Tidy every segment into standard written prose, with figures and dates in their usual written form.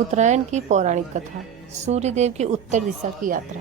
उत्तरायण की पौराणिक कथा। सूर्यदेव की उत्तर दिशा की यात्रा।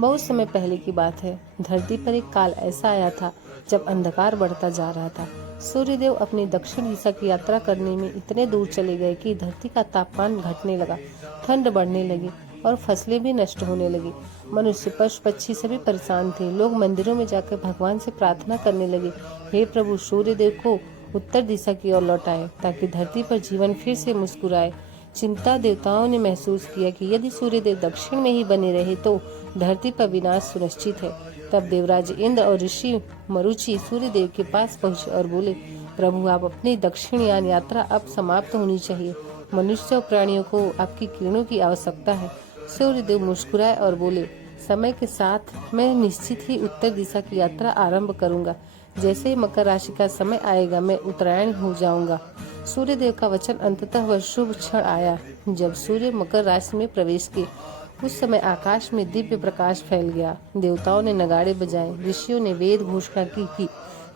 बहुत समय पहले की बात है। धरती पर एक काल ऐसा आया था जब अंधकार बढ़ता जा रहा था। सूर्यदेव अपनी दक्षिण दिशा की यात्रा करने में इतने दूर चले गए कि धरती का तापमान घटने लगा, ठंड बढ़ने लगी और फसलें भी नष्ट होने लगी। मनुष्य, पशु पक्षी सभी परेशान थे। लोग मंदिरों में जाकर भगवान से प्रार्थना करने लगे, हे प्रभु, सूर्यदेव को उत्तर दिशा की ओर लौटाए ताकि धरती पर जीवन फिर से मुस्कुराए। चिंता देवताओं ने महसूस किया कि यदि सूर्यदेव दक्षिण में ही बने रहे तो धरती पर विनाश सुनिश्चित है। तब देवराज इंद्र और ऋषि मरुचि सूर्यदेव के पास पहुंचे और बोले, प्रभु, आप अपनी दक्षिणयान यात्रा अब समाप्त होनी चाहिए। मनुष्य और प्राणियों को आपकी किरणों की आवश्यकता है। सूर्यदेव मुस्कुराए और बोले, समय के साथ मैं निश्चित ही उत्तर दिशा की यात्रा आरंभ करूंगा। जैसे ही मकर राशि का समय आएगा मैं उत्तरायण हो जाऊंगा। सूर्यदेव का वचन अंततः वह शुभ क्षण आया जब सूर्य मकर राशि में प्रवेश किए। उस समय आकाश में दिव्य प्रकाश फैल गया। देवताओं ने नगाड़े बजाए, ऋषियों ने वेद घोषणा की कि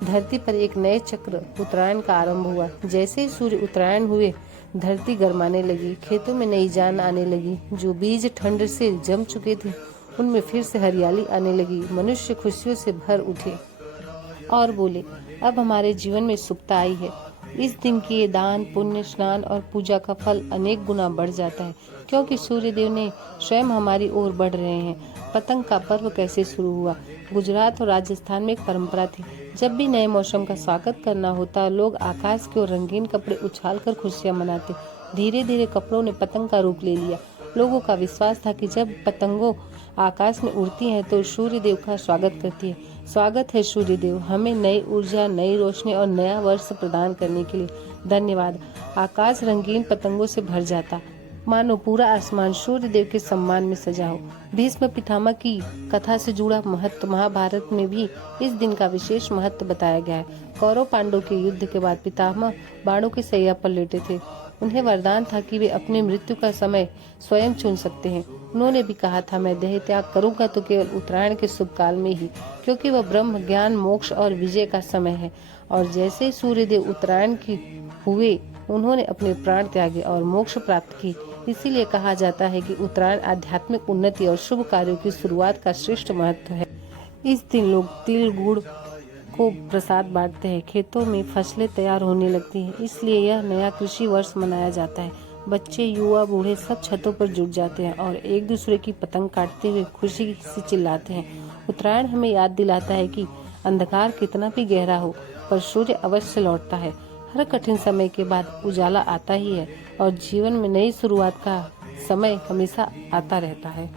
धरती पर एक नए चक्र उत्तरायण का आरंभ हुआ। जैसे ही सूर्य उत्तरायण हुए, धरती गर्माने लगी, खेतों में नई जान आने लगी। जो बीज ठंड से जम चुके थे उनमें फिर से हरियाली आने लगी। मनुष्य खुशियों से भर उठे और बोले, अब हमारे जीवन में सुखता आई है। इस दिन किए दान, पुण्य, स्नान और पूजा का फल अनेक गुना बढ़ जाता है, क्योंकि सूर्यदेव ने स्वयं हमारी ओर बढ़ रहे हैं। पतंग का पर्व कैसे शुरू हुआ? गुजरात और राजस्थान में एक परंपरा थी। जब भी नए मौसम का स्वागत करना होता, लोग आकाश की ओर रंगीन कपड़े उछालकर खुशियां मनाते। धीरे धीरे कपड़ों ने पतंग का रूप ले लिया। लोगों का विश्वास था कि जब पतंगों आकाश में उड़ती हैं तो सूर्यदेव का स्वागत करती है। स्वागत है सूर्यदेव, हमें नई ऊर्जा, नई रोशनी और नया वर्ष प्रदान करने के लिए धन्यवाद। आकाश रंगीन पतंगों से भर जाता, मानो पूरा आसमान सूर्यदेव के सम्मान में सजा हो। भीष्म पितामह की कथा से जुड़ा महत्व महाभारत में भी इस दिन का विशेष महत्व बताया गया है। कौरव पांडव के युद्ध के बाद पितामह बाणों की सैया पर लेटे थे। उन्हें वरदान था कि वे अपनी मृत्यु का समय स्वयं चुन सकते हैं। उन्होंने भी कहा था, मैं देह त्याग करूंगा तो केवल उत्तरायण के शुभ काल में ही, क्योंकि वह ब्रह्म ज्ञान, मोक्ष और विजय का समय है। और जैसे ही सूर्यदेव उत्तरायण की हुए, उन्होंने अपने प्राण त्यागे और मोक्ष प्राप्त की। इसीलिए कहा जाता है कि उत्तरायण आध्यात्मिक उन्नति और शुभ कार्यों की शुरुआत का श्रेष्ठ महत्व है। इस दिन लोग तिल, गुड़ को प्रसाद बांटते हैं। खेतों में फसलें तैयार होने लगती हैं, इसलिए यह नया कृषि वर्ष मनाया जाता है। बच्चे, युवा, बूढ़े सब छतों पर जुट जाते हैं और एक दूसरे की पतंग काटते हुए खुशी से चिल्लाते हैं। उत्तरायण हमें याद दिलाता है कि अंधकार कितना भी गहरा हो, पर सूर्य अवश्य लौटता है। हर कठिन समय के बाद उजाला आता ही है और जीवन में नई शुरुआत का समय हमेशा आता रहता है।